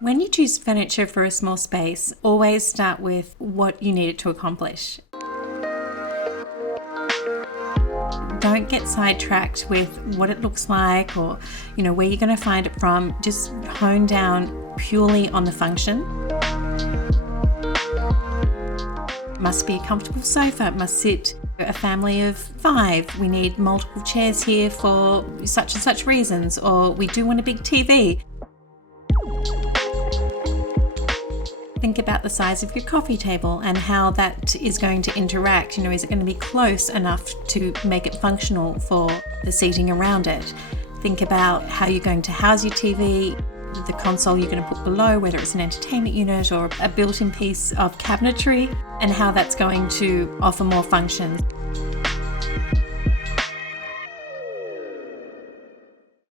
When you choose furniture for a small space, always start with what you need it to accomplish. Don't get sidetracked with what it looks like or, where you're going to find it from. Just hone down purely on the function. Must be a comfortable sofa, must sit a family of 5. We need multiple chairs here for such and such reasons, or we do want a big TV. Think about the size of your coffee table and how that is going to interact. Is it going to be close enough to make it functional for the seating around it? Think about how you're going to house your TV, the console you're going to put below, whether it's an entertainment unit or a built-in piece of cabinetry, and how that's going to offer more functions.